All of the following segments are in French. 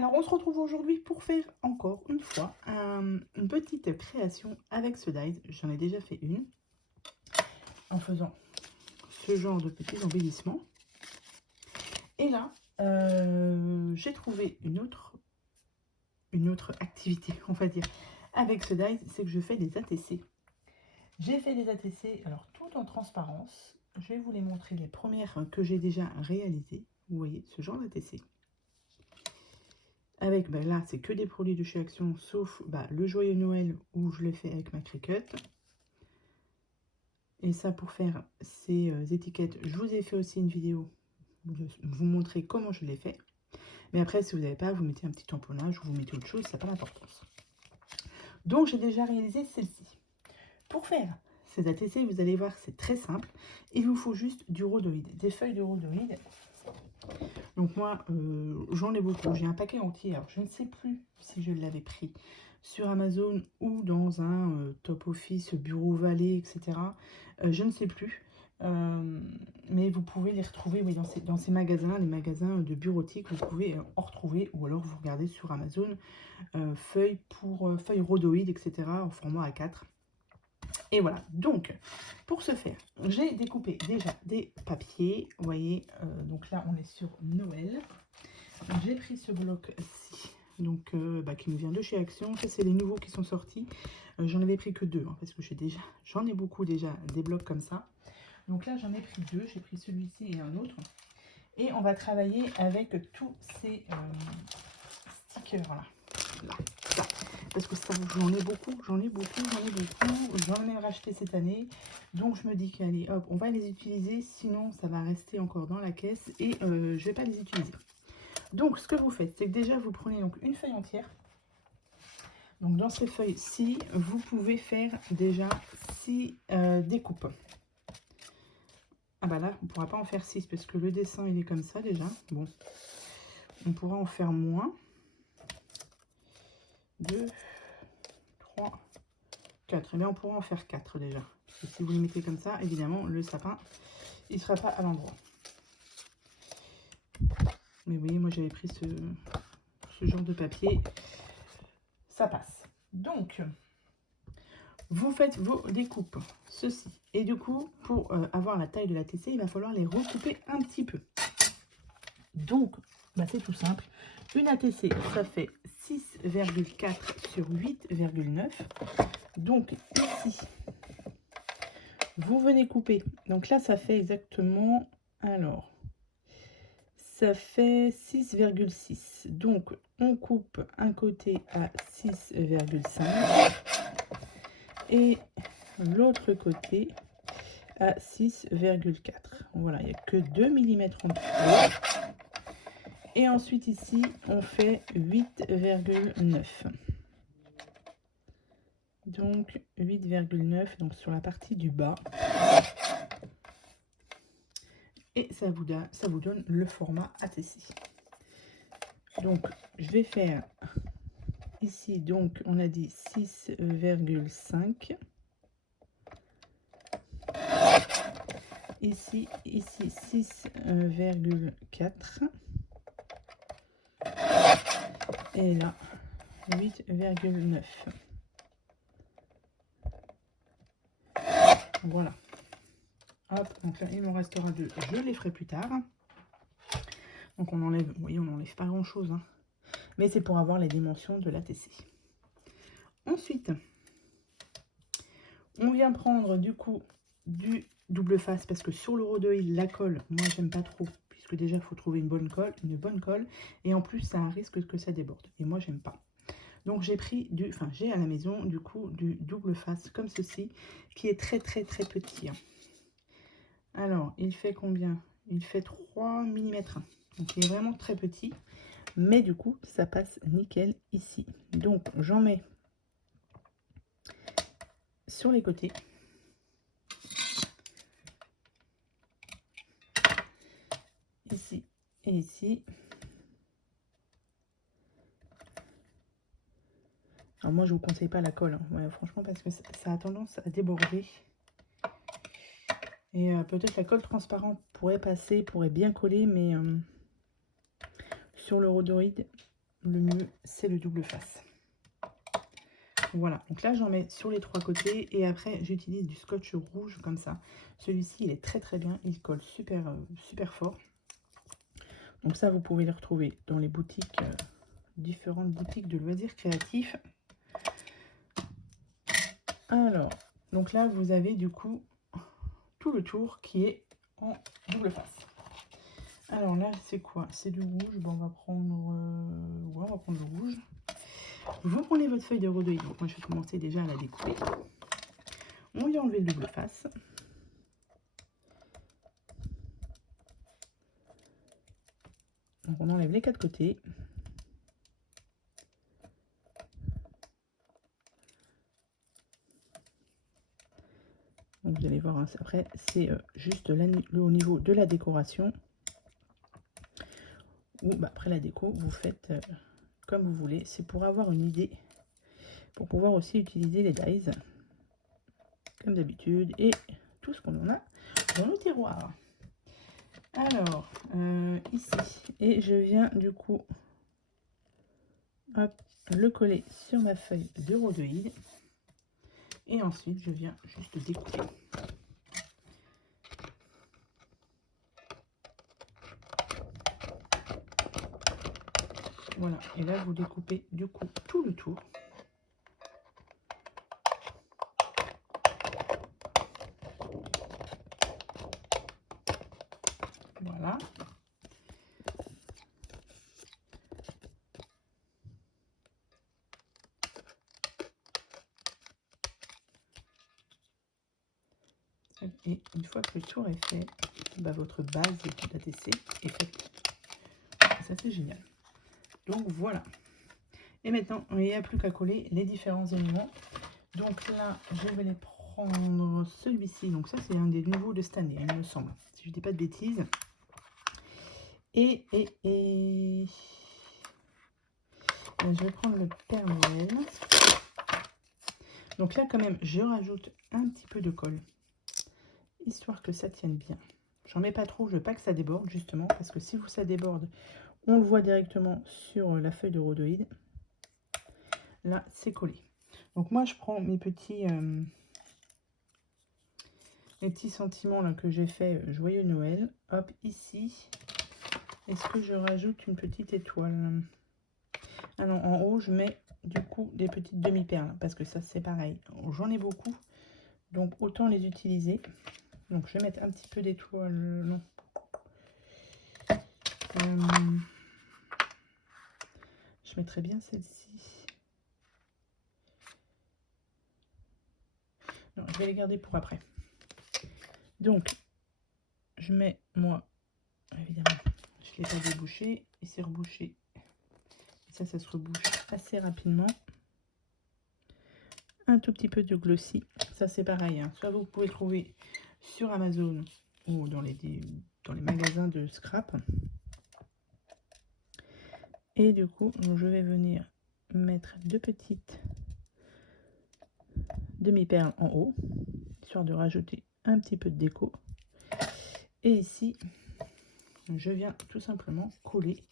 Alors on se retrouve aujourd'hui pour faire encore une fois une petite création avec ce dies. J'en ai déjà fait une en faisant ce genre de petits embellissements. Et là, j'ai trouvé une autre activité, on va dire, avec ce dies, c'est que je fais des ATC. J'ai fait des ATC, alors tout en transparence. Je vais vous les montrer les premières que j'ai déjà réalisées. Vous voyez ce genre d'ATC. Avec, là, c'est que des produits de chez Action, sauf le Joyeux Noël où je l'ai fait avec ma Cricut. Et ça, pour faire ces étiquettes, je vous ai fait aussi une vidéo de vous montrer comment je l'ai fait. Mais après, si vous n'avez pas, vous mettez un petit tamponnage ou vous mettez autre chose, ça n'a pas d'importance. Donc, j'ai déjà réalisé celle-ci. Pour faire ces ATC, vous allez voir, c'est très simple. Il vous faut juste du rhodoïde, des feuilles de rhodoïde. Donc moi, j'en ai beaucoup. J'ai un paquet entier. Alors, je ne sais plus si je l'avais pris sur Amazon ou dans un Top Office, Bureau Vallée, etc. Je ne sais plus. Mais vous pouvez les retrouver oui, dans ces magasins, les magasins de bureautique. Vous pouvez en retrouver. Ou alors, vous regardez sur Amazon, feuilles rhodoïdes, etc. en format A4. Et voilà, donc pour ce faire, j'ai découpé déjà des papiers, vous voyez, donc là on est sur Noël. J'ai pris ce bloc-ci, donc qui me vient de chez Action. Ça c'est les nouveaux qui sont sortis. J'en avais pris que deux, hein, parce que j'en ai beaucoup déjà des blocs comme ça. Donc là j'en ai pris deux, j'ai pris celui-ci et un autre. Et on va travailler avec tous ces stickers là. Ça. Parce que ça, j'en ai beaucoup, j'en ai racheté cette année, donc je me dis qu'allez hop, on va les utiliser, sinon ça va rester encore dans la caisse et je vais pas les utiliser. Donc ce que vous faites, c'est que déjà vous prenez donc une feuille entière. Donc dans ces feuilles-ci, vous pouvez faire déjà 6 découpes. Ah bah là, on pourra pas en faire 6 parce que le dessin il est comme ça déjà. Bon, on pourra en faire moins. 2, 3, 4. Et bien on pourra en faire 4 déjà. Parce que si vous le mettez comme ça, évidemment, le sapin, il ne sera pas à l'endroit. Mais oui, moi j'avais pris ce genre de papier. Ça passe. Donc, vous faites vos découpes, ceci. Et du coup, pour avoir la taille de la TC, il va falloir les recouper un petit peu. Donc, c'est tout simple. Une ATC, ça fait 6,4 sur 8,9. Donc ici, vous venez couper. Donc là, ça fait exactement, alors, ça fait 6,6. Donc, on coupe un côté à 6,5 et l'autre côté à 6,4. Voilà, il n'y a que 2 mm en dessous. Et ensuite ici, on fait 8,9. Donc 8,9 donc sur la partie du bas. Et ça vous donne le format ATC. Donc je vais faire ici, donc on a dit 6,5. Ici 6,4. Et là 8,9. Voilà. Hop, donc là il m'en restera deux. Je les ferai plus tard. Donc on enlève, vous voyez, on n'enlève pas grand chose, hein. Mais c'est pour avoir les dimensions de l'ATC. Ensuite, on vient prendre du coup du double face parce que sur le rhodoïde, la colle, moi j'aime pas trop, puisque déjà il faut trouver une bonne colle, et en plus ça risque que ça déborde. Et moi j'aime pas. Donc j'ai pris j'ai à la maison du coup du double face comme ceci, qui est très petit. Alors il fait combien? Il fait 3 mm. Donc il est vraiment très petit. Mais du coup, ça passe nickel ici. Donc, j'en mets sur les côtés. Ici et ici. Alors moi, je vous conseille pas la colle, hein. Ouais, franchement, parce que ça a tendance à déborder. Et peut-être la colle transparente pourrait passer, pourrait bien coller, mais sur le rhodoïde, le mieux, c'est le double face. Voilà, donc là, j'en mets sur les 3 côtés et après, j'utilise du scotch rouge comme ça. Celui-ci, il est très très bien, il colle super, super fort. Donc ça, vous pouvez le retrouver dans les boutiques, différentes boutiques de loisirs créatifs. Alors, donc là, vous avez du coup tout le tour qui est en double face. Alors là, c'est quoi? C'est du rouge. Bon, on va prendre, ouais, on va prendre le rouge. Vous prenez votre feuille de rhodoïde. Donc moi, je vais commencer déjà à la découper. On vient enlever le double face. Donc on enlève les 4 côtés. Donc vous allez voir, hein, après, c'est juste au niveau de la décoration. Ou bah, après la déco, vous faites comme vous voulez. C'est pour avoir une idée, pour pouvoir aussi utiliser les dies, comme d'habitude, et tout ce qu'on en a dans le tiroir. Alors, ici, et je viens du coup hop, le coller sur ma feuille de rhodoïde. Et ensuite, je viens juste découper. Voilà, et là, vous découpez du coup tout le tour. Voilà. Et une fois que le tour est fait, bah, votre base d'ATC est faite. Et ça, c'est génial. Donc voilà. Et maintenant, il n'y a plus qu'à coller les différents éléments. Donc là, je vais les prendre celui-ci. Donc ça, c'est un des nouveaux de cette année, il me semble. Si je ne dis pas de bêtises. Et je vais prendre le Père Noël. Donc là, quand même, je rajoute un petit peu de colle, histoire que ça tienne bien. J'en mets pas trop, je veux pas que ça déborde, justement, parce que si ça déborde, on le voit directement sur la feuille de rhodoïde. Là, c'est collé. Donc moi, je prends mes petits sentiments là, que j'ai fait Joyeux Noël. Hop, ici. Est-ce que je rajoute une petite étoile? Ah non, en haut, je mets du coup des petites demi-perles, parce que ça, c'est pareil. J'en ai beaucoup, donc autant les utiliser. Donc, je vais mettre un petit peu d'étoile. Non. Je mettrai bien celle-ci. Non, je vais les garder pour après. Donc, je mets, moi, évidemment, je ne l'ai pas débouché. Et c'est rebouché. Et ça se rebouche assez rapidement. Un tout petit peu de glossy. Ça, c'est pareil. Hein. Soit vous pouvez trouver sur Amazon ou dans les magasins de scrap. Et du coup, je vais venir mettre 2 petites demi-perles en haut, histoire de rajouter un petit peu de déco. Et ici, je viens tout simplement coller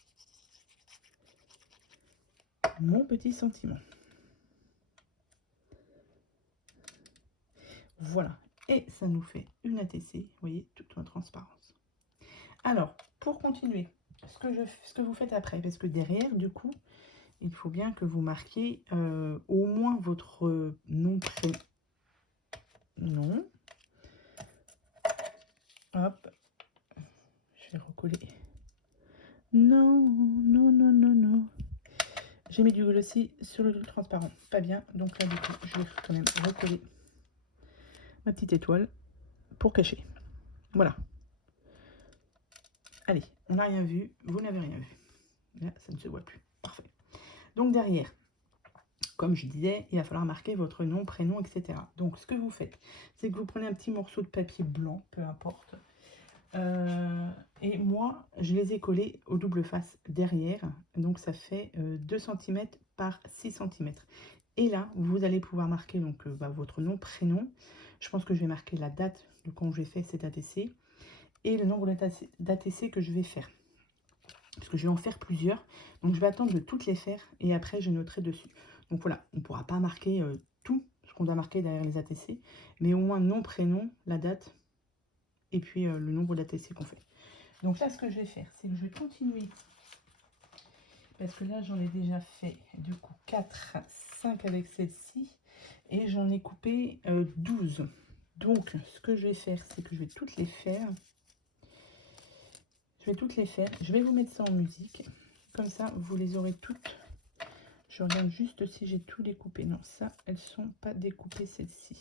mon petit sentiment. Voilà. Et ça nous fait une ATC, vous voyez, toute en transparence. Alors, pour continuer, ce que vous faites après, parce que derrière, du coup, il faut bien que vous marquiez au moins votre nom, prénom. Non. Hop. Je vais recoller. Non, non, non, non, non. J'ai mis du glossy sur le transparent. Pas bien. Donc là, du coup, je vais quand même recoller ma petite étoile pour cacher. Voilà. Allez, on n'a rien vu. Vous n'avez rien vu. Là, ça ne se voit plus. Parfait. Donc derrière, comme je disais, il va falloir marquer votre nom, prénom, etc. Donc ce que vous faites, c'est que vous prenez un petit morceau de papier blanc, peu importe. Et moi, je les ai collés au double face derrière. Donc ça fait 2 cm par 6 cm. Et là, vous allez pouvoir marquer donc, votre nom, prénom. Je pense que je vais marquer la date de quand j'ai fait cet ATC et le nombre d'ATC que je vais faire. parce que je vais en faire plusieurs. Donc je vais attendre de toutes les faire et après je noterai dessus. Donc voilà, on ne pourra pas marquer tout ce qu'on doit marquer derrière les ATC, mais au moins nom, prénom, la date et puis le nombre d'ATC qu'on fait. Donc là, ce que je vais faire, c'est que je vais continuer, parce que là, j'en ai déjà fait du coup 4, 5 avec celle-ci, et j'en ai coupé 12. Donc, ce que je vais faire, c'est que je vais toutes les faire. Je vais vous mettre ça en musique. Comme ça, vous les aurez toutes. Je regarde juste si j'ai tout découpé. Non, ça, elles sont pas découpées, celle-ci.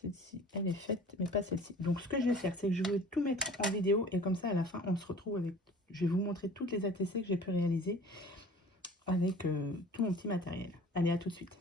Celle-ci, elle est faite, mais pas celle-ci. Donc, ce que je vais faire, c'est que je vais tout mettre en vidéo. Et comme ça, à la fin, on se retrouve avec... Je vais vous montrer toutes les ATC que j'ai pu réaliser avec tout mon petit matériel. Allez, à tout de suite.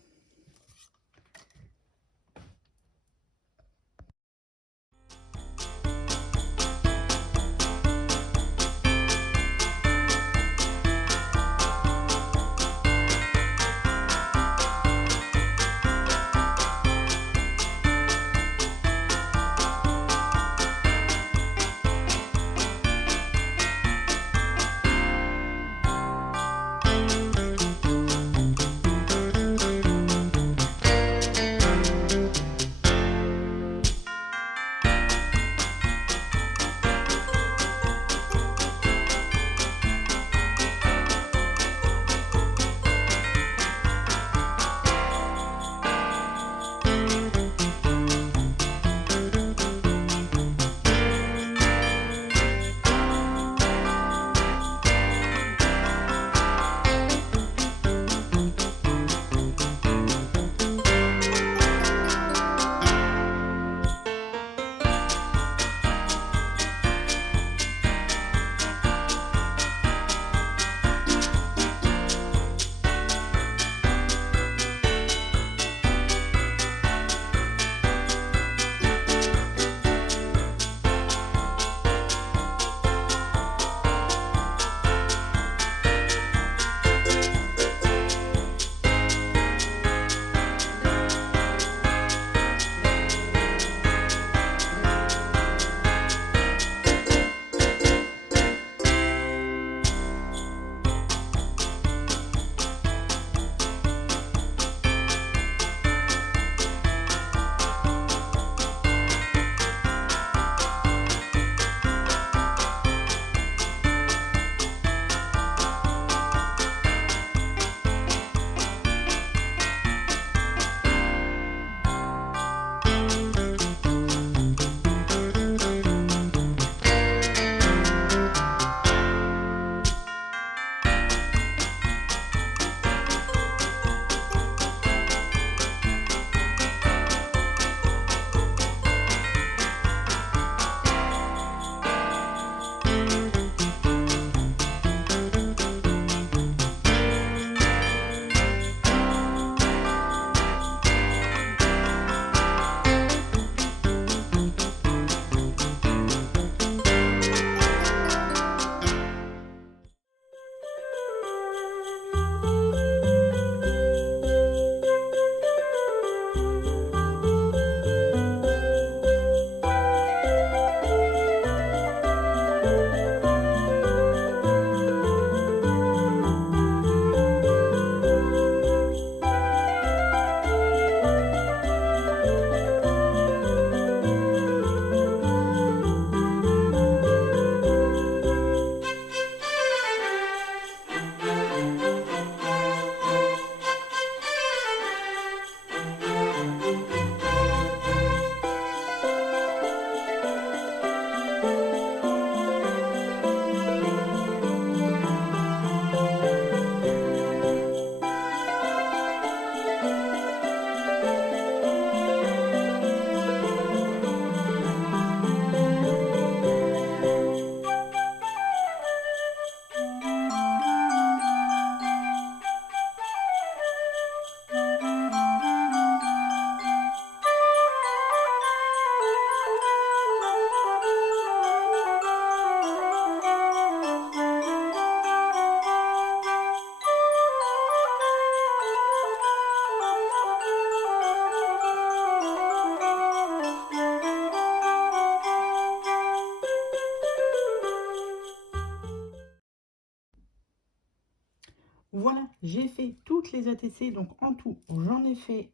J'ai fait toutes les ATC, donc en tout, j'en ai fait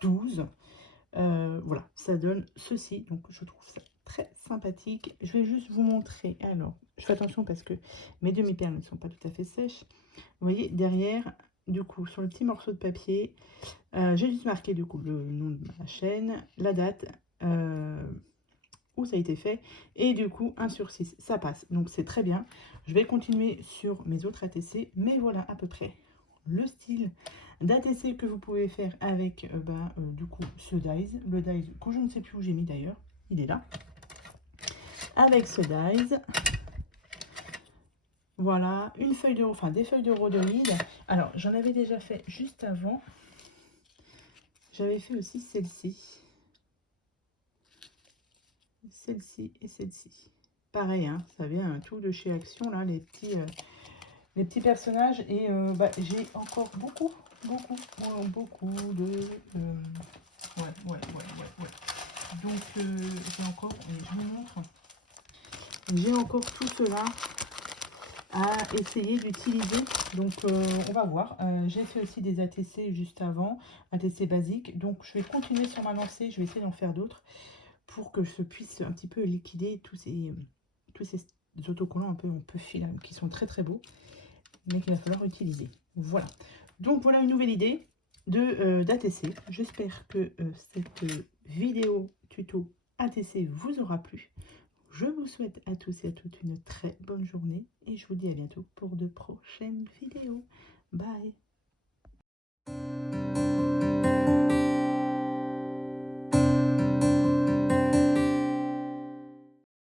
12. Voilà, ça donne ceci, donc je trouve ça très sympathique. Je vais juste vous montrer, alors, je fais attention parce que mes demi-perles ne sont pas tout à fait sèches. Vous voyez, derrière, du coup, sur le petit morceau de papier, j'ai juste marqué, du coup, le nom de ma chaîne, la date, où ça a été fait, et du coup, 1 sur 6, ça passe. Donc, c'est très bien. Je vais continuer sur mes autres ATC, mais voilà à peu près le style d'ATC que vous pouvez faire avec du coup ce dies, le dies que je ne sais plus où j'ai mis d'ailleurs, il est là, avec ce dies. Voilà, une feuille de, enfin des feuilles de rhodoïde. Alors j'en avais déjà fait juste avant, j'avais fait aussi celle-ci et celle-ci. Pareil, hein, ça vient tout de chez Action là, les petits personnages, et j'ai encore beaucoup de ouais. Donc j'ai encore, et je vous montre, j'ai encore tout cela à essayer d'utiliser. Donc on va voir. J'ai fait aussi des ATC juste avant, ATC basique, donc je vais continuer sur ma lancée, je vais essayer d'en faire d'autres pour que je puisse un petit peu liquider tous ces autocollants un peu fil, qui sont très très beaux, mais qu'il va falloir utiliser. Voilà, donc voilà une nouvelle idée d'ATC. J'espère que cette vidéo tuto ATC vous aura plu. Je vous souhaite à tous et à toutes une très bonne journée et je vous dis à bientôt pour de prochaines vidéos. Bye!